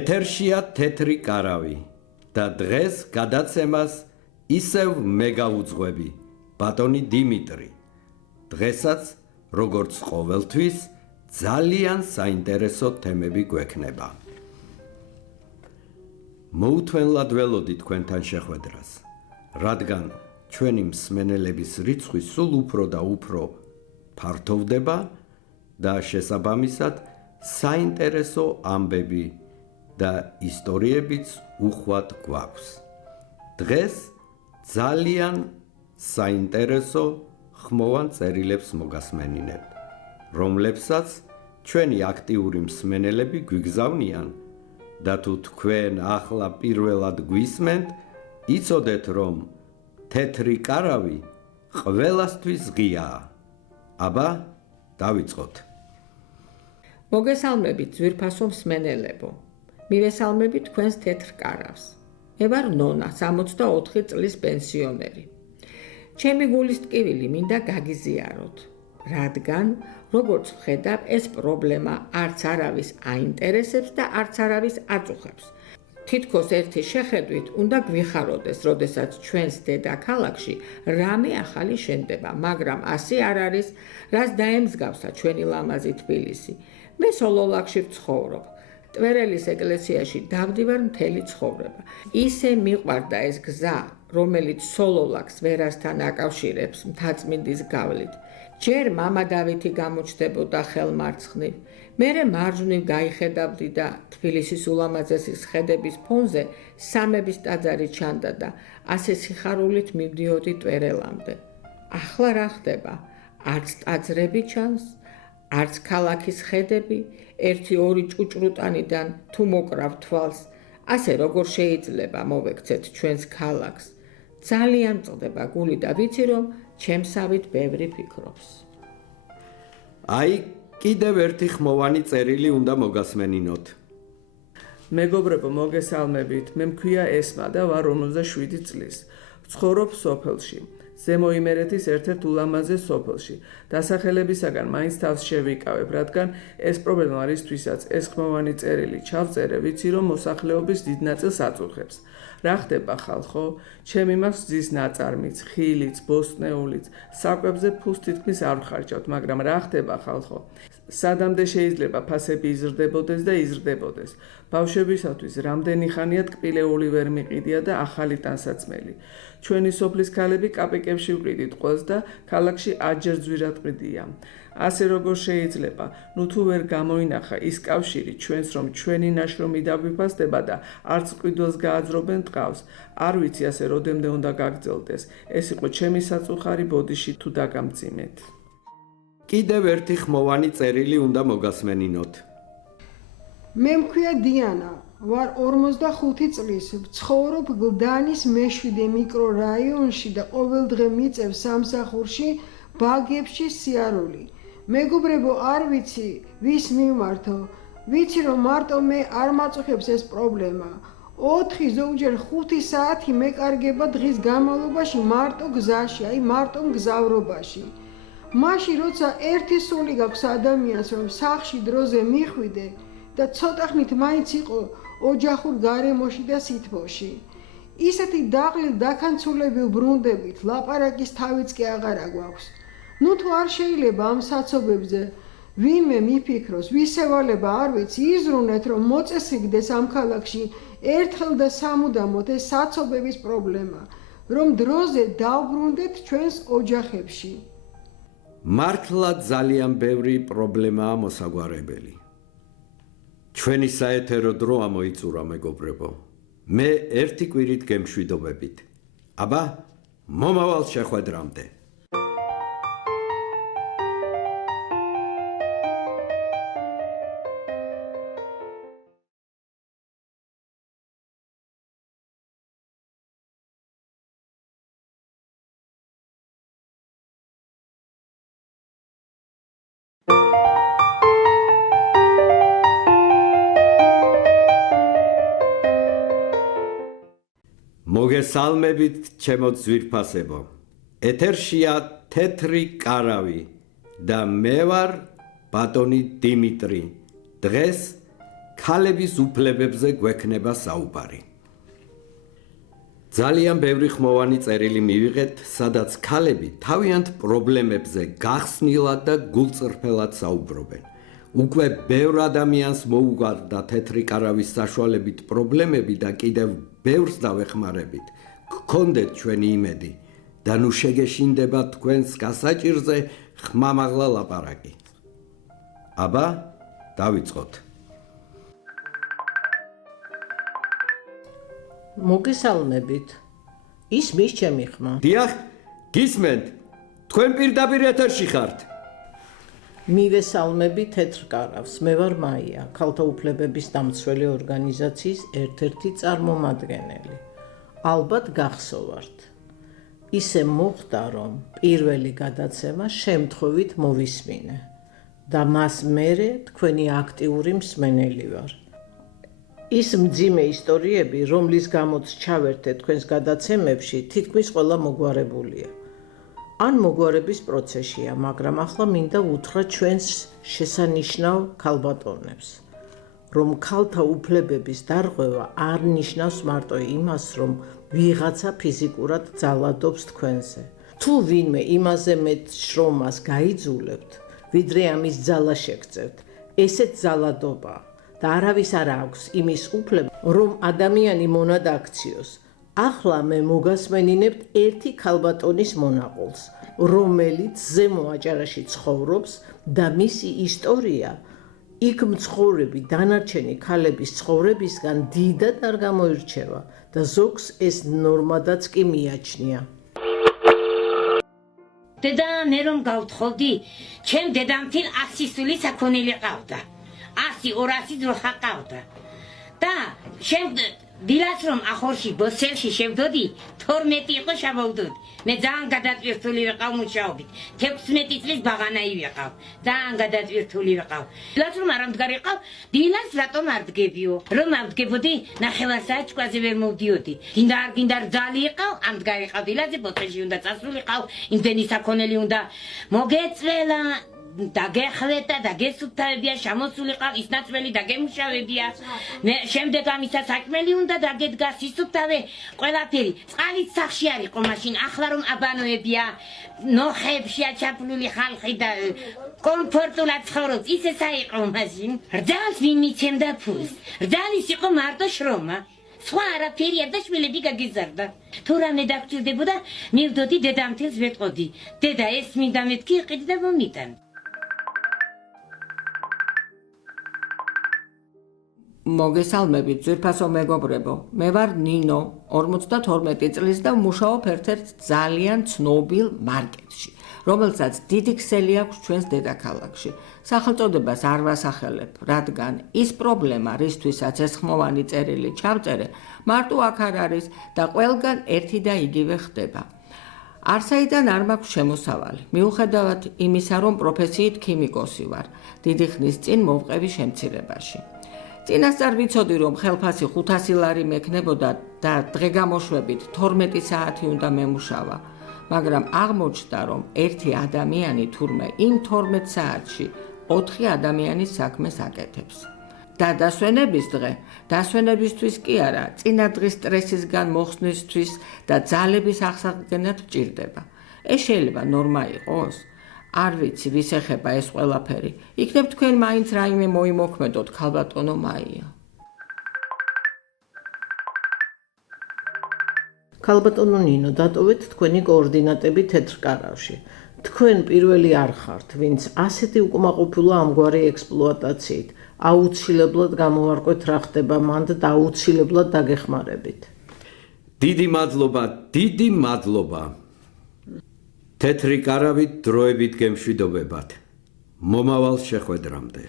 ეთერშია თეთრი კარავი და დღეს გადაცემას ისევ მე გავუძღვები, ბატონი დიმიტრი. დღესაც, როგორც ყოველთვის, ძალიან საინტერესო თემები გვექნება. მოუთმენლად ველოდი თქვენთან შეხვედრას, რადგან ჩვენი მსმენელების რიცხვი სულ უფრო და უფრო ფართოვდება და შესაბამისად საინტერესო ამბები და ისტორიებიც უხვად გვაქვს. დღეს ძალიან საინტერესო ხმოვან წერილებს მოგასმენინებ, რომლებსაც ჩვენი აქტიური მსმენელები გვიგზავნიან და თუ თქვენ ახლა პირველად გვისმენთ, იცოდეთ, რომ თეთრი კარავი ყველასთვის ღიაა. აბა, დავიწყოთ. მოგესალმებით ძვირფასო მსმენელებო. მივესალმებით თქვენს თეთრ კარავს. მე ვარ ნონა, 64 წლის პენსიონერი. ჩემი გულის ტკივილი მინდა გაგიზიაროთ, რადგან, როგორც ვხედავ, ეს პრობლემა არც არავის აინტერესებს და არც არავის აწუხებს. თითქოს ერთი შეხედვით უნდა გვიხაროდეს, როდესაც ჩვენს დედაქალაქში რამე ახალი შენდება, მაგრამ ასე არ არის, რაც დაემსგავსა ჩვენი ლამაზი თბილისი. მე სოლოლაკში ვცხოვრობ. ტვერელის ეკლესიაში დავდივარ მთელი ცხოვრება. ისე მიყვარდა ეს გზა, რომელიც სოლოლაკს ვერასთან აკავშირებს მთაწმინდის გავლით. ჯერ მამა დავითი გამოჩნდებოდა ხელმარცხნივ, მერე მარჯვნივ გაიხედავდი და თბილისის ულამაზესი ხედების ფონზე სამების ტაძარი ჩანდა და ასე სიხარულით მივდიოდი ტვერელამდე. ახლა რა ხდება? არც ტაძრები ჩანს, არც ქალაქის ხედები, 1-2 ჭუჭრუტანიდან თუ მოკრავ თვალს, ასე როგორ შეიძლება მოვექცეთ ჩვენს ქალაქს. ძალიან მწყდება გული და ვიცი, რომ ჩემსავით ბევრი ფიქრობს. აი, კიდევ ერთი ხმოვანი წერილი უნდა მოგასმენინოთ. მეგობრებო, მოგესალმებით. მე მქვია ესმა და ვარ 57 წლის. ვცხოვრობ სოფელში. ზემო იმერეთის ერთ-ერთ ულამაზეს სოფელში. დასახელებისაგან მაინც თავს შევიკავებ, რადგან ეს პრობლემა არისთვისაც ეს ხმოვანი წერილი ჩავწერე, ვიცი, რომ მოსახლეობის დიდ ნაწილს აწუხებს. რა ხდება ხალხო? ჩემი მაქვს გზის ნაწარმიც, ხილიც, ბოსტნეულიც, საკვებზე ფულს თითქმის არ ვხარჯავთ, მაგრამ რა ხდება ხალხო? სადამდე შეიძლება ფასები იზრდებოდეს და იზრდებოდეს. ბავშვებისათვის რამდენი ხანია ტკბილეული ვერ მიყიდია და ახალი ტანსაცმელი. ჩვენი სოფლის ქალები კაპიკებში ვყიდით ყველს და ქალაქში აჯერ ძვირად ყიდია. ასე როგორ შეიძლება, ნუ თუ ვერ გამოინახა ის კავშირი ჩვენს, რომ ჩვენი ნაშრომი დაგვიფასდება და არც ყიდველს გააძრობენ ტყავს. არ ვიცი ასე როდემდე უნდა გაგრძელდეს. ეს იყო ჩემი საწუხარი ბოდიში თუ დაგამძიმეთ. კიდევ ერთი ხმოვანი წერილი უნდა მოგასმენინოთ. მე მქვია დიანა, ვარ 45 წლის, ვცხოვრობ გლდანის მე-7 მიკრორაიონში და ყოველდღე მიწევ სამსახურში ბაგებში სიარული. მეგობრებო, არ ვიცი, ვის მივმართო, ვიცი, რომ მარტო მე არ მაწუხებს ეს პრობლემა. 4 ზოგჯერ 5 საათი მეკარგება დღის განმავლობაში მარტო გზაში, აი მარტო მგზავრობაში. მაშინ როცა ერთი სული გაქვს ადამიანს, რომ სახლში დროზე მიხვიდე და ცოტა ხნით მაინც იყო ოჯახურ გარემოში და სითბოში. ისეთი დაღლილ დაქანცულები ვბრუნდებით, ლაპარაკის თავიც კი აღარა გვაქვს. ნუ თუ არ შეიძლება ამ საცობებზე ვინმე მიფიქროს, ვისევალება არ ვიცი, იზრუნეთ, რომ მოწესრიგდეს ამ ქალაქში ერთხელ და სამუდამოდ ეს საცობების პრობლემა, რომ დროზე დავბრუნდეთ ჩვენს ოჯახებში. მართლა ძალიან ბევრი პრობლემაა მოსაგვარებელი. ჩვენი საეთერო დრო ამოიწურა, მეგობრებო. მე ერთი კვირით გემშვიდობებით. აბა, მომავალ შეხვედრამდე. მოგესალმებით, ჩემო ძვირფასებო. ეთერშია თეთრი კარავი და მე ვარ ბატონი დიმიტრი. დღეს ქალების უფლებებზე გვექნება საუბარი. ძალიან ბევრი ხმოვანი წერილი მივიღეთ, სადაც ქალები თავიანთ პრობლემებზე გახსნილად და გულწრფელად საუბრობენ. უკვე ბევრ ადამიანს მოუგვარდა თეთრი კარავის საშუალებით პრობლემები და კიდევ ბევრს დავეხმარებით. გქონდეთ ჩვენი იმედი და ნუ შეგეშინდება თქვენს გასაჭირზე ხმამაღლა ლაპარაკი. აბა, დავიწყოთ. მოგესალმებით. ის მის ჩემი ხმა. დიახ, გისმენთ. თქვენ პირდაპირ ეთერში ხართ. მივესალმები თეთრ კარავს. მე ვარ მაია, ქალთა უფლებების დამცველი ორგანიზაციის ერთ-ერთი წარმომადგენელი. ალბათ გახსოვართ. ისე მოხდა, რომ პირველი გადაცემა შემთხვევით მოვისმინე და მას მერე თქვენი აქტიური მსმენელი ვარ. ის მძიმე ისტორიები, რომლის გამოც ჩავერთე თქვენს გადაცემებში, თითქმის ყველა მოგვარებულია. ან მოგვარების პროცესია, მაგრამ ახლა მინდა უთხრა ჩვენს შესანიშნავ ქალბატონებს, რომ ქალთა უფლებების დარღვევა არ ნიშნავს მარტო იმას, რომ ვიღაცა ფიზიკურად ძალადობს თქვენზე. თუ ვინმე იმაზე მეტ შრომას გაიძულებთ, ვიდრე ამის ძალა შეგწევთ, ესეც ძალადობაა და არავის არ აქვს იმის უფლება, რომ ადამიანი მონად აქციოს. ახლა მე მოგასმენინებთ ერთი ქალბატონის მონაყოლს, რომელიც ზემო აჭარაში ცხოვრობს და მისი ისტორია იქ მცხოვრები დანარჩენი ქალების ცხოვრებისგან დიდად არ გამოირჩევა და ზოგს ეს ნორმადაც კი მიაჩნია. დედა, მე რომ გავთხოვდი, ჩემ დედამთილ 100 სული საქონელი ყავდა. 100-200 ძრო ხაყავდა. და დილას რომ ახორში ბოსელში შევდოდი, 12 იყო შაბავდოდი. მე ძალიან გადატვირთული ვიყავ მუშაობით. 16 წლის ბაღანაი ვიყავ. ძალიან გადატვირთული ვიყავ. დილას რომ არ ამდგარიყავ, დილას რატომ არ დგებიო? რომ ამდგებოდი, ნახევარ საათს კვაზე ვერ მოვდიოდი. გინდა რძალი იყავ, ამდგარიყავ დილაზე ბოსელში უნდა წასულიყავ, იმდენი საქონელი უნდა მოგეწველა. დაგეხვეთა და გესუფთავებია, შემოსულიყავ, ის ნაცვლელი დაგემუშავებია. შემდეგ ამისა საჭმელი უნდა დაგედგა, სისუფთავე, ყველაფერი. წყალიც სახში არ იყო მაშინ, ახლა რომ აბანოებია, ნოხებშია ჩაფლული ხალხი და კომფორტულად ცხოვრობს, ისე საიყო მაშინ. რძალს ვინ მიცემდა ფულს? რძალის იყო მარტო შრომა. სხვა არაფერია და შვილები გაგიზარდა. თუ რამე დაგჭირდებოდა, მივდოდი დედამთილს ვეტყოდი. დედა, ეს მინდა მეთქი, იყიდი და მომიტან. მოგესალმებით, ძვირფასო მეგობრებო. მე ვარ ნინო, 52 წლის და ვმუშაობ ერთ-ერთ ძალიან ცნობილ მარკეტში, რომელსაც დიდი ქსელი აქვს ჩვენს დედაქალაქში. სახელწოდებას არ ვასახელებ, რადგან ის პრობლემა, რისთვისაც ეს ხმოვანი წერილი ჩავწერე, მარტო აქ არ არის და ყველგან ერთი და იგივე ხდება. არსაიდან არ მაქვს შემოსავალი, მიუხედავად იმისა, რომ პროფესიით ქიმიკოსი ვარ, დიდი ხნის წინ მოვყევი შემცირებაში. წინასწარ ვიცოდი, რომ ხელფასი 500 ლარი მექნებოდა და დღე-გამოშვებით 12 საათი უნდა მემუშავა, მაგრამ აღმოჩნდა, რომ ერთი ადამიანი თურმე იმ 12 საათში 4 ადამიანის საქმეს აკეთებს. და დასვენების დღე, დასვენებისთვის კი არა, წინა დღის სტრესისგან მოხსნისთვის და ძალების აღსადგენად ვჭირდება. ეს შეიძლება ნორმა იყოს? არ ვიცი, ვის ეხება ეს ყველაფერი. იქნებ თქვენ მაინც რაიმე მოიმოქმედოთ, ქალბატონო მაია. ქალბატონო ნინო, დატოვეთ თქვენი კოორდინატები თეთრ კარავში. თქვენ პირველი არ ხართ, ვინც ასეთი უკმაყოფილო ამგვარი ექსპლუატაციით აუცილებლად გამოვარკვეთ რა ხდება მანდ და აუცილებლად დაგეხმარებით. დიდი მადლობა. თეთრი კარავით დროებით გემშვიდობებათ. მომავალ შეხვედრამდე.